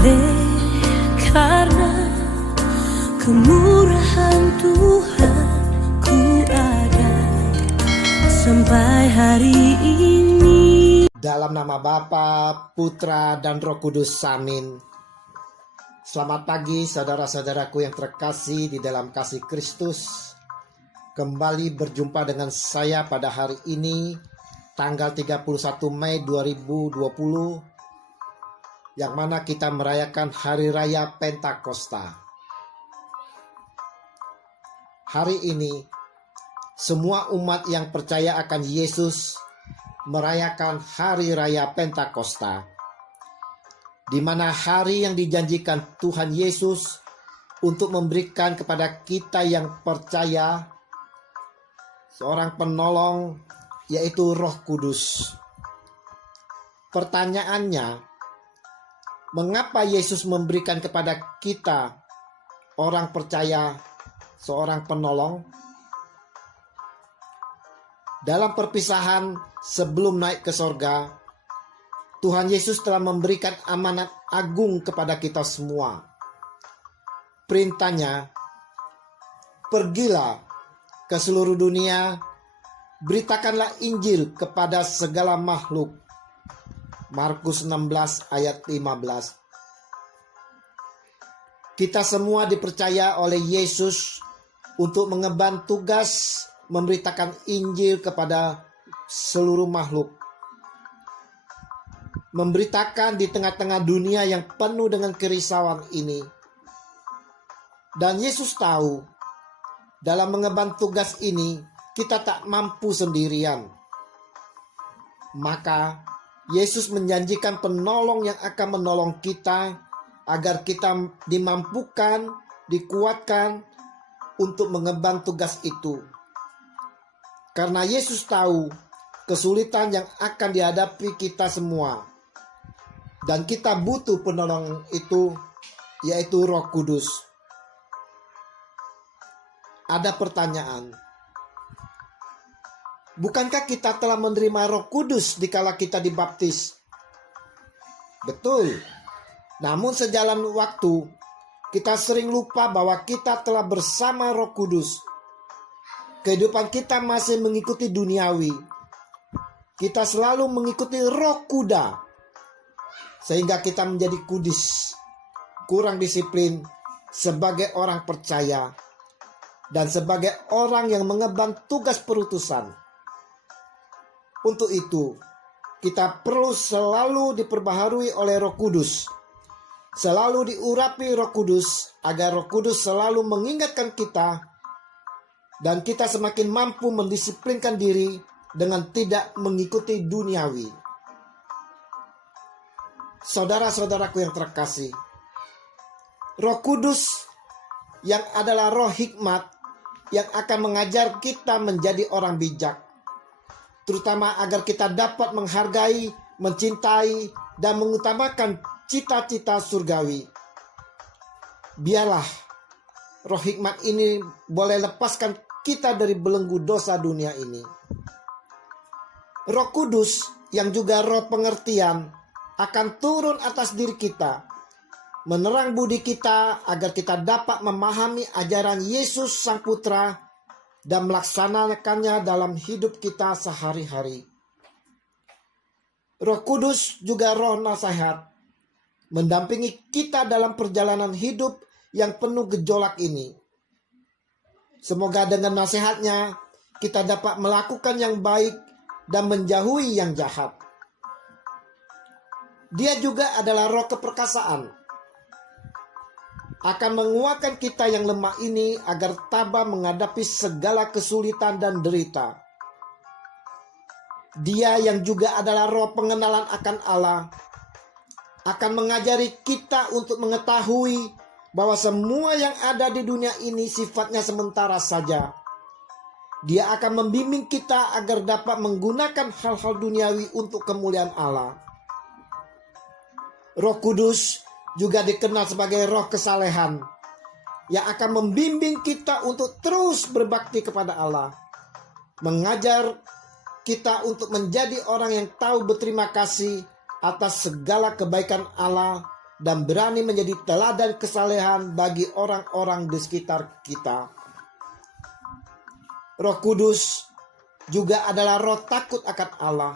Oleh karena kemurahan Tuhan, ku ada sampai hari ini. Dalam nama Bapa, Putra, dan Roh Kudus, amin. Selamat pagi saudara-saudaraku yang terkasih di dalam kasih Kristus. Kembali berjumpa dengan saya pada hari ini, tanggal 31 Mei 2020, yang mana kita merayakan Hari Raya Pentakosta. Hari ini, semua umat yang percaya akan Yesus merayakan Hari Raya Pentakosta, di mana hari yang dijanjikan Tuhan Yesus untuk memberikan kepada kita yang percaya seorang penolong, yaitu Roh Kudus. Pertanyaannya, mengapa Yesus memberikan kepada kita orang percaya seorang penolong? Dalam perpisahan sebelum naik ke sorga, Tuhan Yesus telah memberikan amanat agung kepada kita semua. Perintahnya, pergilah ke seluruh dunia, beritakanlah Injil kepada segala makhluk. Markus 16 ayat 15. Kita semua dipercaya oleh Yesus untuk mengemban tugas memberitakan Injil kepada seluruh makhluk. Memberitakan di tengah-tengah dunia yang penuh dengan kerisauan ini. Dan Yesus tahu, dalam mengemban tugas ini, kita tak mampu sendirian. Maka, Yesus menjanjikan penolong yang akan menolong kita, agar kita dimampukan, dikuatkan untuk mengemban tugas itu. Karena Yesus tahu kesulitan yang akan dihadapi kita semua. Dan kita butuh penolong itu, yaitu Roh Kudus. Ada pertanyaan. Bukankah kita telah menerima Roh Kudus dikala kita dibaptis? Betul. Namun sejalan waktu, kita sering lupa bahwa kita telah bersama Roh Kudus. Kehidupan kita masih mengikuti duniawi. Kita selalu mengikuti roh kuda, sehingga kita menjadi kudis, kurang disiplin sebagai orang percaya, dan sebagai orang yang mengemban tugas perutusan. Untuk itu, kita perlu selalu diperbaharui oleh Roh Kudus, selalu diurapi Roh Kudus, agar Roh Kudus selalu mengingatkan kita, dan kita semakin mampu mendisiplinkan diri dengan tidak mengikuti duniawi. Saudara-saudaraku yang terkasih, Roh Kudus yang adalah roh hikmat yang akan mengajar kita menjadi orang bijak, terutama agar kita dapat menghargai, mencintai, dan mengutamakan cita-cita surgawi. Biarlah roh hikmat ini boleh lepaskan kita dari belenggu dosa dunia ini. Roh Kudus yang juga roh pengertian akan turun atas diri kita, menerang budi kita agar kita dapat memahami ajaran Yesus Sang Putra dan melaksanakannya dalam hidup kita sehari-hari. Roh Kudus juga roh nasihat, mendampingi kita dalam perjalanan hidup yang penuh gejolak ini. Semoga dengan nasihatnya kita dapat melakukan yang baik dan menjauhi yang jahat. Dia juga adalah roh keperkasaan, akan menguatkan kita yang lemah ini agar tabah menghadapi segala kesulitan dan derita. Dia yang juga adalah roh pengenalan akan Allah, akan mengajari kita untuk mengetahui bahwa semua yang ada di dunia ini sifatnya sementara saja. Dia akan membimbing kita agar dapat menggunakan hal-hal duniawi untuk kemuliaan Allah. Roh Kudus juga dikenal sebagai roh kesalehan, yang akan membimbing kita untuk terus berbakti kepada Allah, mengajar kita untuk menjadi orang yang tahu berterima kasih atas segala kebaikan Allah dan berani menjadi teladan kesalehan bagi orang-orang di sekitar kita. Roh Kudus juga adalah roh takut akan Allah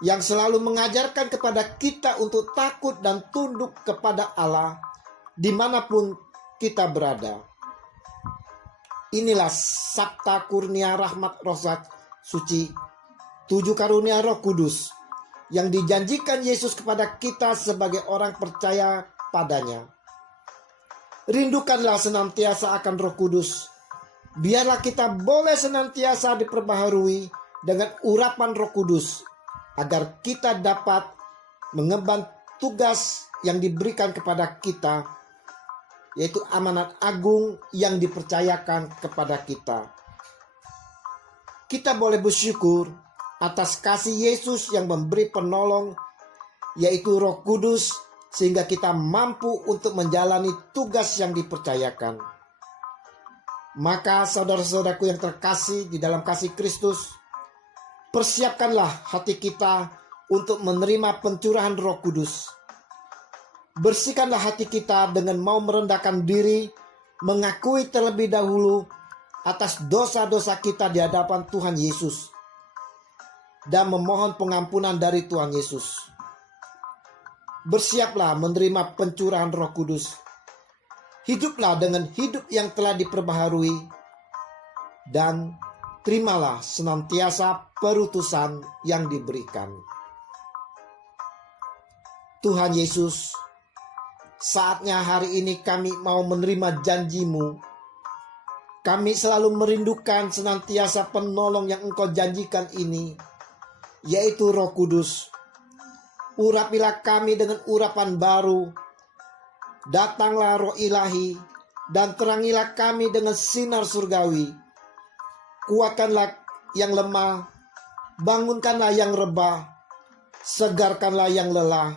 yang selalu mengajarkan kepada kita untuk takut dan tunduk kepada Allah dimanapun kita berada. Inilah sabta kurnia rahmat roh suci, 7 karunia Roh Kudus yang dijanjikan Yesus kepada kita sebagai orang percaya padanya. Rindukanlah senantiasa akan Roh Kudus. Biarlah kita boleh senantiasa diperbaharui dengan urapan Roh Kudus, agar kita dapat mengemban tugas yang diberikan kepada kita, yaitu amanat agung yang dipercayakan kepada kita. Kita boleh bersyukur atas kasih Yesus yang memberi penolong, yaitu Roh Kudus, sehingga kita mampu untuk menjalani tugas yang dipercayakan. Maka saudara-saudaraku yang terkasih di dalam kasih Kristus, persiapkanlah hati kita untuk menerima pencurahan Roh Kudus. Bersihkanlah hati kita dengan mau merendahkan diri, mengakui terlebih dahulu atas dosa-dosa kita di hadapan Tuhan Yesus, dan memohon pengampunan dari Tuhan Yesus. Bersiaplah menerima pencurahan Roh Kudus. Hiduplah dengan hidup yang telah diperbaharui, dan terimalah senantiasa perutusan yang diberikan. Tuhan Yesus, saatnya hari ini kami mau menerima janji-Mu. Kami selalu merindukan senantiasa penolong yang Engkau janjikan ini, yaitu Roh Kudus. Urapilah kami dengan urapan baru. Datanglah Roh Ilahi dan terangilah kami dengan sinar surgawi. Kuatkanlah yang lemah, bangunkanlah yang rebah, segarkanlah yang lelah.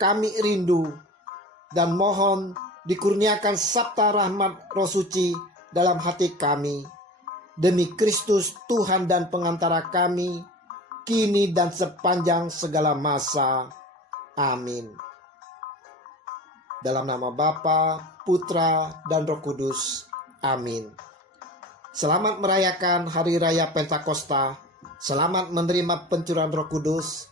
Kami rindu dan mohon dikurniakan sabta rahmat Roh Suci dalam hati kami. Demi Kristus Tuhan dan pengantara kami, kini dan sepanjang segala masa. Amin. Dalam nama Bapa, Putra, dan Roh Kudus. Amin. Selamat merayakan Hari Raya Pentakosta. Selamat menerima pencurahan Roh Kudus.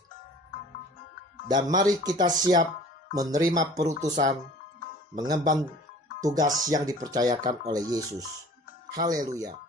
Dan mari kita siap menerima perutusan, mengemban tugas yang dipercayakan oleh Yesus. Haleluya.